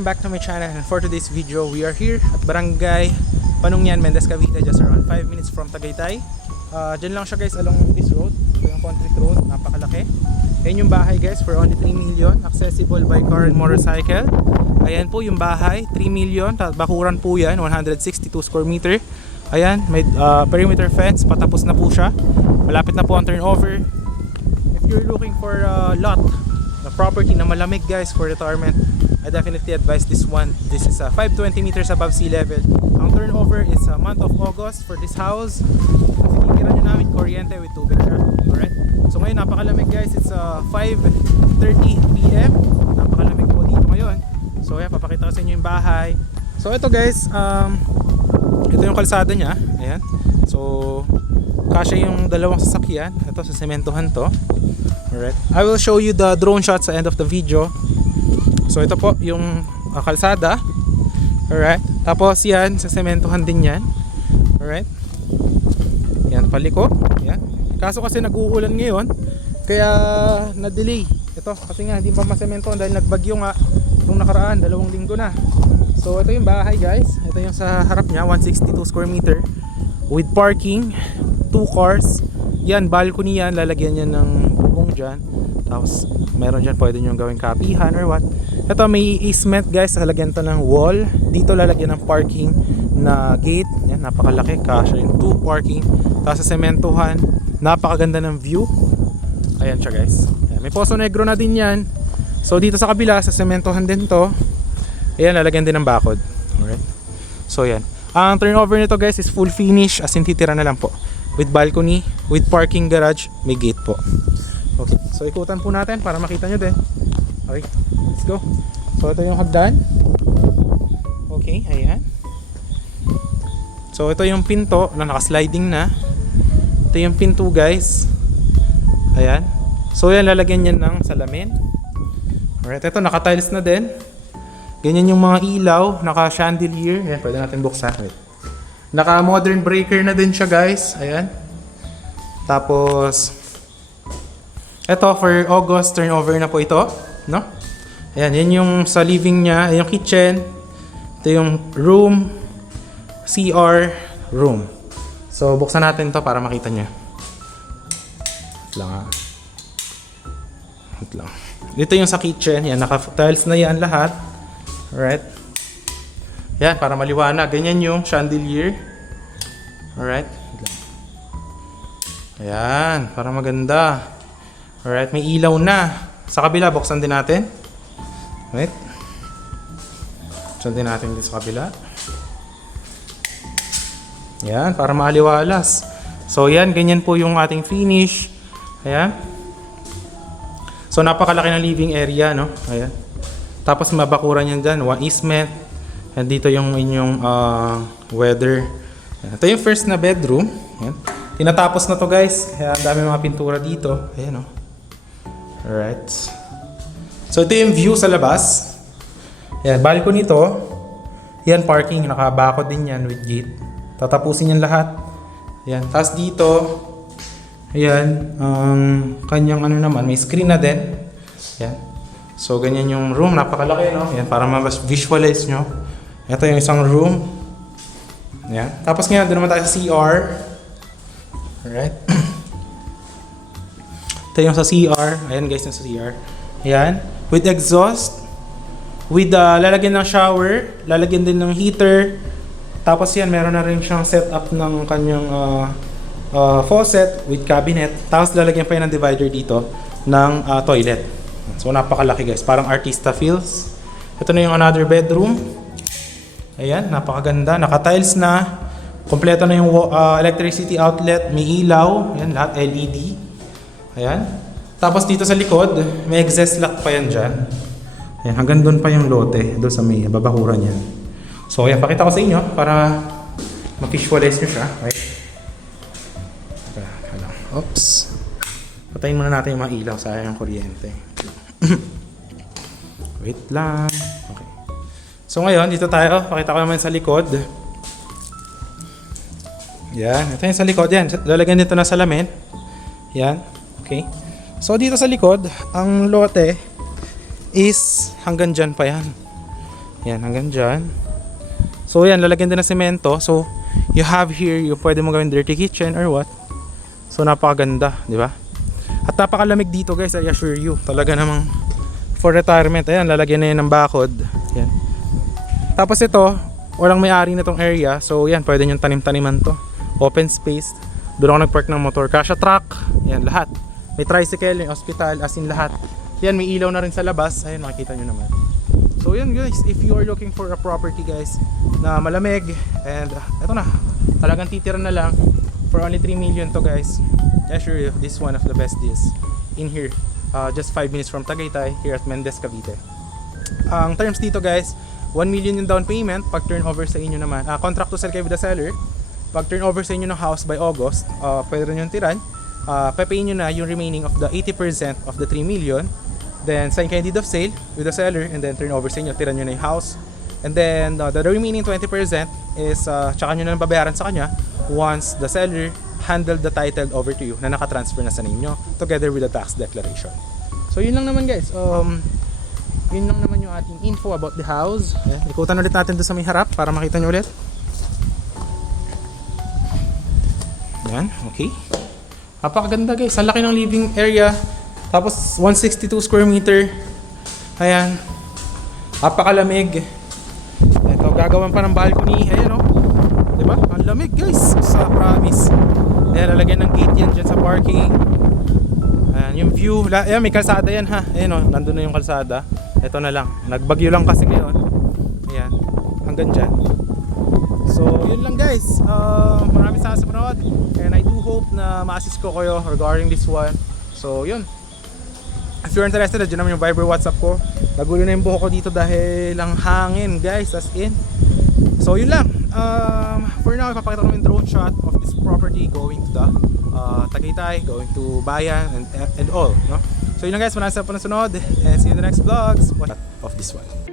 Back to my channel, and for today's video we are here at Barangay Panungyan, Mendez, Cavite, just around 5 minutes from Tagaytay. Dyan lang siya guys, along this road. Ito yung concrete road, napakalaki. Ayan yung bahay guys for only 3 million, accessible by car and motorcycle. Ayan po yung bahay, 3 million, bakuran po yan, 162 square meter. Ayan, may perimeter fence, patapos na po siya. Malapit na po ang turnover. If you're looking for a lot, the property na malamig guys for retirement, I definitely advise this one. This is 520 meters above sea level. Ang turnover is month of August for this house. Titira nyo namin kuryente with tubig siya. Alright? So ngayon napakalamig guys. It's 5:30 PM. Napakalamig po dito ngayon. So ayan, papakita ko sa inyo yung bahay. So ito guys, ito yung kalsada niya. Ayan. So kasya yung dalawang sasakyan. Ito sa sementohan to. Alright. I will show you the drone shot sa end of the video. So ito po yung kalsada. Alright. Tapos yan, sa sementohan din yan. Alright. Yan, paliko. Yan. Kaso kasi nag-uulan ngayon, kaya na-delay. Ito, kasi nga hindi pa masementohan dahil nagbagyo nga nung nakaraan, 2 linggo na. So ito yung bahay guys. Ito yung sa harap niya, 162 square meter. With parking, 2 cars. Yan, balcony yan. Lalagyan yan ng bubong dyan. Tapos meron dyan pwede nyo gawing kapihan or what. Ito may easement guys, lalagyan to ng wall. Dito lalagyan ng parking na gate. Yan, napakalaki, kasya yung 2 parking. Tapos sa sementohan, napakaganda ng view. Ayan siya guys. Ayan, may Poso Negro na din yan. So dito sa kabila, sa sementohan din to. Ayan, lalagyan din ng bakod. Alright. So yan. Ang turnover nito guys is full finish, as in titira na lang po. With balcony, with parking garage, may gate po. Okay, so ikutan po natin para makita nyo din. Okay, let's go. So ito yung hagdan. Okay, ayan. So ito yung pinto na naka-sliding na. Ito yung pinto guys. Ayan. So yan, lalagyan yan ng salamin. Alright, ito naka-tiles na din. Ganyan yung mga ilaw, naka-chandelier. Ayan, pwede natin buksan. Wait. Naka-modern breaker na din siya guys. Ayan. Tapos ito for August, turnover na po ito, no? Ayan, yan yung sa living niya, yung kitchen. Ito yung room, CR, room. So buksan natin to para makita niyo. Wait lang ha. Wait lang. Dito yung sa kitchen, yan, naka-tiles na yan lahat. Alright. Yan, para maliwanag. Ganyan yung chandelier. Alright. Ayan, para maganda. Alright, may ilaw na. Sa kabila, buksan din natin. Wait. Buksan din natin dito sa kabila. Ayan, para maaliwalas. So yan, ganyan po yung ating finish. Ayan. So napakalaki ng living area, no? Ayan. Tapos mabakuran yan dyan, 1 easement. And dito yung inyong weather. Ayan. Ito yung first na bedroom. Ayan. Tinatapos na to guys. Kaya ang dami mga pintura dito. Ayan, no? Alright. So ito yung view sa labas. Yan, balcony to. Yan, parking. Nakabakod din yan with gate. Tatapusin yan lahat. Yan. Tapos dito, ayan, kanyang ano naman, may screen na din. Yan. So ganyan yung room. Napakalaki, no? Yan, para ma-visualize nyo. Ito yung isang room. Yan. Tapos ngayon, doon naman tayo sa CR. Alright. Ito yung sa CR. Ayan guys, yung sa CR. Ayan. With exhaust. With lalagyan ng shower. Lalagyan din ng heater. Tapos yan, meron na rin siyang setup ng kanyang faucet with cabinet. Tapos lalagyan pa yan ng divider dito ng toilet. So napakalaki guys. Parang artista feels. Ito na yung another bedroom. Ayan, napakaganda. Naka-tiles na. Kompleto na yung electricity outlet. May ilaw. Ayan, lahat LED. Ayan. Tapos dito sa likod, may exhaust lock pa yan dyan. Ayan, hanggang doon pa yung lote. Doon sa may babakuran yan. So, ayan, pakita ko sa inyo para ma-visualize nyo siya. Okay. Oops. Patayin muna natin yung mga ilaw. Sayang yung kuryente. Wait lang. Okay. So, ngayon, dito tayo. Pakita ko naman sa likod. Yan. Ito yung sa likod. Yan. Lalagyan dito na salamin. Yan. Okay. So dito sa likod, ang lote is hanggang dyan pa yan. Yan, hanggang dyan. So yan, lalagyan din ng semento. So you have here, yung pwede mo gawin dirty kitchen or what. So napakaganda, di ba? At napakalamig dito guys, I assure you. Talaga namang for retirement. Ayan, lalagyan na yan ng bakod. Yan. Tapos ito, walang may-ari na tong area. So yan, pwede nyo tanim-taniman to. Open space. Doon ako nag-park ng motor. Kasha truck. Yan, lahat. May tricycle, may hospital, as in lahat. Yan, may ilaw na rin sa labas. Ayun, makikita nyo naman. So yun guys, if you are looking for a property guys na malamig and eto na, talagang titira na lang for only 3 million to guys. I assure you, this is one of the best deals in here. Just 5 minutes from Tagaytay here at Mendez, Cavite. Ang terms dito guys, 1 million yung down payment. Pag turnover sa inyo naman, contract to sell kayo with the seller. Pag turnover sa inyo ng house by August, pwede rin yung tiran. Papayin nyo na yung remaining of the 80% of the 3 million. Then sign kayo deed of sale with the seller and then turn over sa inyo, tira nyo na yung house. And then the remaining 20% is tsaka nyo na lang babayaran sa kanya once the seller handled the title over to you na nakatransfer na sa ninyo together with the tax declaration. So yun lang naman guys, yun lang naman yung ating info about the house. Ikutan ulit natin doon sa may harap para makita nyo ulit. Yan, okay. Napakaganda guys, ang laki ng living area. Tapos 162 square meter. Ayan. Napakalamig. Ito, gagawan pa ng balcony. Ayan oh. Diba? Ang lamig guys. Sa promise. Ayan, lalagyan ng gate yan dyan sa parking. Ayan, yung view. Ayan, may kalsada yan ha. Ayan oh, nandun na yung kalsada. Ito na lang. Nagbagyo lang kasi ngayon. Ayan. Hanggang dyan. So, yun lang guys. Maraming salamat sa panood. And I do hope na ma-assist ko kayo regarding this one. So, yun. If you're interested, dyan naman yung Viber WhatsApp ko. Nagulo na yung buhok ko dito dahil lang hangin guys, as in. So yun lang. For now, ipapakita ko yung drone shot of this property going to the Tagaytay, going to Bayan and all, no? So yun lang guys, maraming salamat po na sunod and see you in the next vlogs of this one.